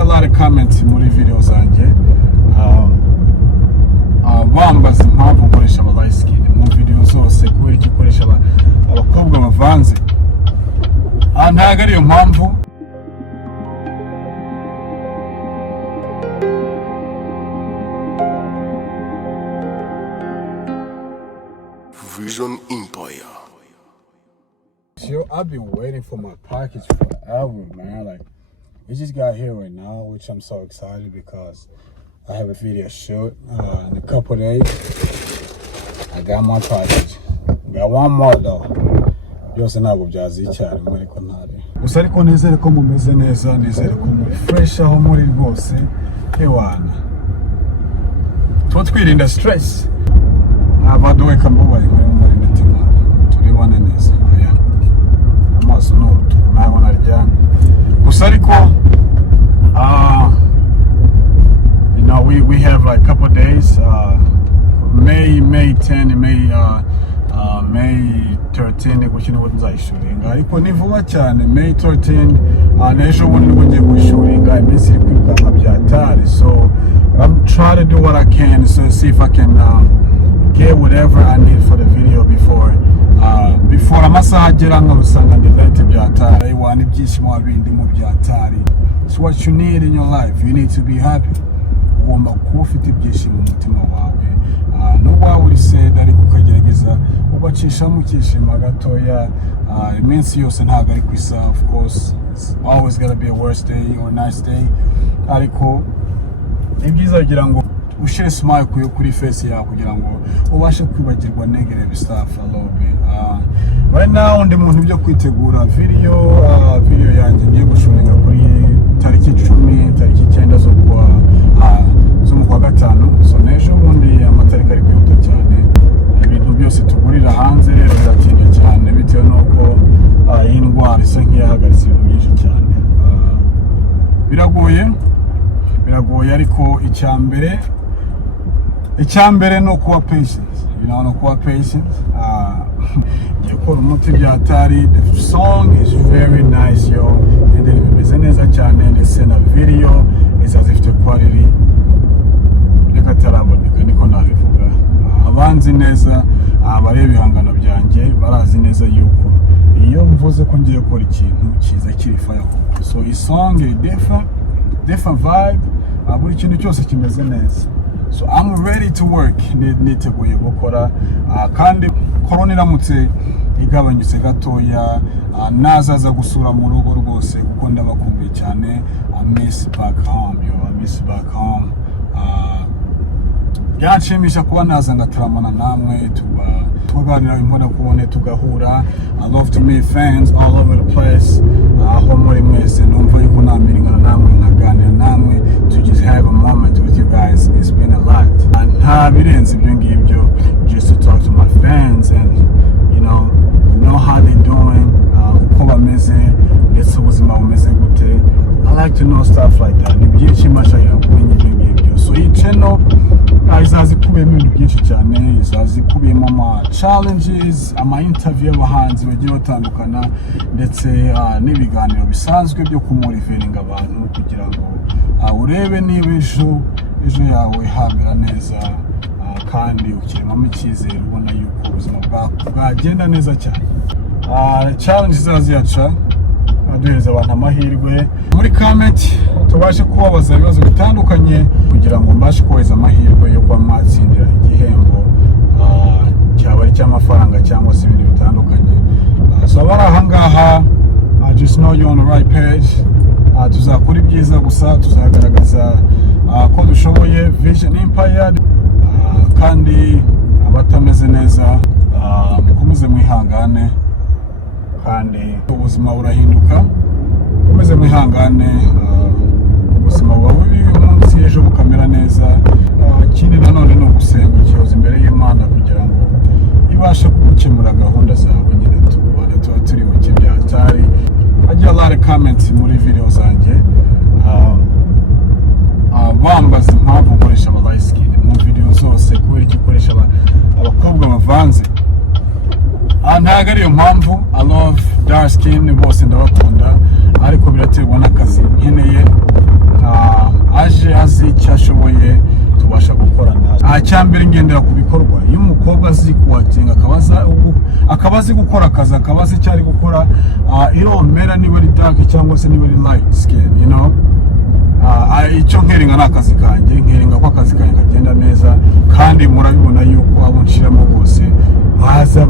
a lot of comments muri video zanjye bambaza impamvu nkoresha aba light skin mu video zose kubera iki ukoresha abakobwa bavanze. Ntago ariyo mpamvu. Vision Empire. Yo, I've been waiting for my package forever, man. Like, it just got here right now, which I'm so excited because I have a video shoot in a couple of days. I got my package. Got one more though. Byose ntabwo byazicara muri kontari. Gusa ariko nizere ko mumeze neza, nizere ko muri fresh aho muri rwose. Ewana. Twirinda stress. Abadowe kambubaye muri mitima. Turibone neza. Amaso n'urutugu ntabwo naryana. Gusa ariko you know, we have like a couple of days, May 10 and May 13 gukina ubu nzayishuringa ariko ni vuba cyane. May 13 n'ejo bundi nibwo ngiye kuyishuringa, iminsi iri kwirukanka byatari, so I'm trying to do what I can so see if I can get whatever I need for the video before amasaha agera nkabusanga ndivete byatari. Wana ibyishimo bindi mu byatari. It's what you need in your life. You need to be happy. Ugomba kuba ufite ibyishimo mu mutima wawe, nubwo waba uri sad ariko ukagerageza ugacisha mu cyishimo gatoya. Iminsi yose ntabwo ari kwisa, of course it's always gonna be a worst day or a nice day, ariko ni byiza kugira ngo ushire smile kuri face yawe kugira ngo ubashe kwibagirwa negative stuff a little bit. Right now ndi mu bintu byo kwitegura video yanjye ngiye gushuringa kuri tariki 10 tariki 9 zo kwa gatanu. So n'ejo bundi amatariki ari kwihuta cyane, ibintu byose tugurira hanze rero biratinda cyane bitewe nuko iyi ndwara isa nk'iyahagaritse ibintu byinshi cyane. Biragoye ariko icyambere no kuba patient, no kuba patient. Gikora umuti byatari. The song is very nice yo, indirimbo imeze neza cyane ndetse na video izazifite quality reka taraboneka niko nabivuga. Abanzi neza bareba ibihangano byanjye barazi neza yuko iyo mvuze ko ngiye gukora ikintu cyiza kiri fire. So iyi song is different vibe, buri kintu cyose kimeze neza. So I'm ready to work. Niteguye gukora kandi corona iramutse igabanyutse gatoya nazaza gusura mu rugo rwose kuko ndabakumbuye cyane. I miss back home. Byanshimisha kuba naza ngataramana namwe tuganira imbona kubone tugahura. I love to meet fans all over the place. Aho muri mwese numva yuko namiringana namwe nkaganira namwe to just have a moment with you guys. It's been a lot. Nta birenze ibyo ngibyo, just to talk to my fans and you know how they doing, uko bameze ndetse ubuzima bumeze gute. I like to know stuff like that. Ni byinshi mashaya kumenya ibyo ngibyo. So iyi channel izazikubiyemo ibintu byinshi cyane, izazikubiyemo ama challenges, ama interview y'abahanzi bagiye batandukana ndetse n'ibiganiro bisanzwe byo kumurivinga abantu kugira ngo urebe niba ejo yawe hamera neza kandi ukiremamo icyizere ubona yuko ubuzima bwagenda neza cyane. Challenges zaziyaca duhereza abantu amahirwe muri comment, tubashe kubabaza ibibazo bitandukanye kugira ngo mbashe kubaza amahirwe yo kuba matsindira igihembo cyaba ari cy'amafaranga cyangwa se ibindi bitandukanye. So abari aha ngaha, just know you on the right page. Tuzakora ibyiza gusa tuzagaragaza ko dushoboye. Vision Empire. Kandi abatameze neza mukomeze mwihangane kandi ubuzima burahinduka. Mukomeze mwihangane, ubuzima buba bubi uyu munsi ejo bukamera neza. Ikindi nanone ni ugusenga ukihoza imbere y'Imana kugira ngo ibashe kugukemura gahunda zawe. Nyine tuba turi buke byatari. Hagiye a lot of comments muri video zanjye bambaza impamvu nkoresha aba light skin mu video zose kubera iki ukoresha abakobwa bavanze. Ntago ariyo mpamvu. I love dark skin bose ndabakunda ariko biraterwa n'akazi nkeneye. icya mbere ngendera ku bikorwa. Iyo umukobwa azi kuwakinga akaba azi gukora akazi, akaba azi icyo ari gukora, iromera niba ari dark cyangwa se niba ari light skin, you know. Icyo nkeringa ni akazi kanjye, nkeringa ko akazi kanjye kagenda neza, kandi murabibona yuko abo nshiramo bose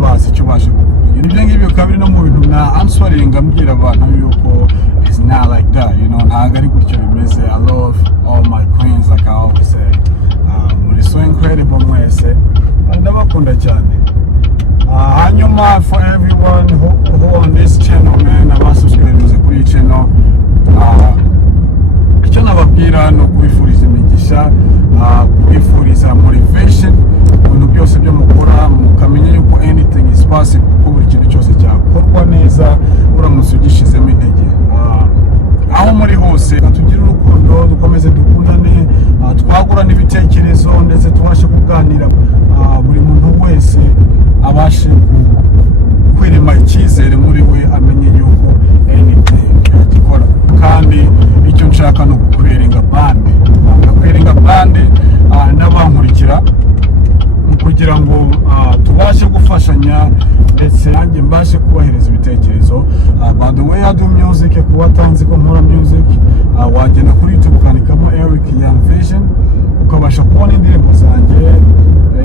bazi icyo baje gukora. Ibyo ngibyo bikaba biri no mu bintu na answering mbwira abantu yuko it's not like that, you know, ntabwo ari gutyo bimeze. I love all my queens, like I always say. Muri so incredible mwese, ndabakunda cyane. Hanyuma for everyone who on this channel, man, abasubscribe kuri iyi channel, icyo nababwira ni ukubifuriza imigisha, kubifuriza motivation, ibintu byose byo mukora mukamenya yuko anything is possible, kuko buri kintu cyose cyakorwa neza uramutse ugishizemo intege. Aho muri hose tugire urukundo, dukomeze dukundane, twagurana ibitekerezo ndetse tubashe kuganira, buri muntu wese abashe kwirema icyizere muri we, amenye yuko anything yagikora. Kandi icyo nshaka ni ukukwiringa bande n'abankurikira, kugira ngo tubashe gufashanya ndetse nanjye mbashe kubahereza ibitekerezo. By the way, I do music. Kuba atanzi ko nkora music, wagenda kuri YouTube ukandikamo Eric Young Vision, ukabasha kubona indirimbo zanjye,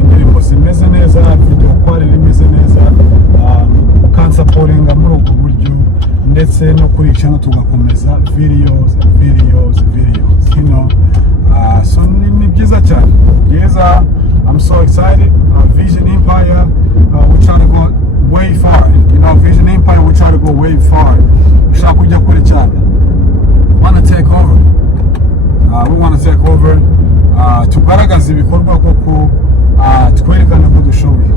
indirimbo zimeze neza, video quality imeze neza, ukansaporinga muri ubwo buryo, ndetse no kuri channel tugakomeza videos, you know. So ni byiza cyane, byiza. I'm so excited. Vision Empire, we're trying to go way far. You know, Vision Empire, we're trying to go way far. Ushaka kujya kure cyane. We want to take over. Tugaragaza ibikorwa koko, twerekane ko dushoboye.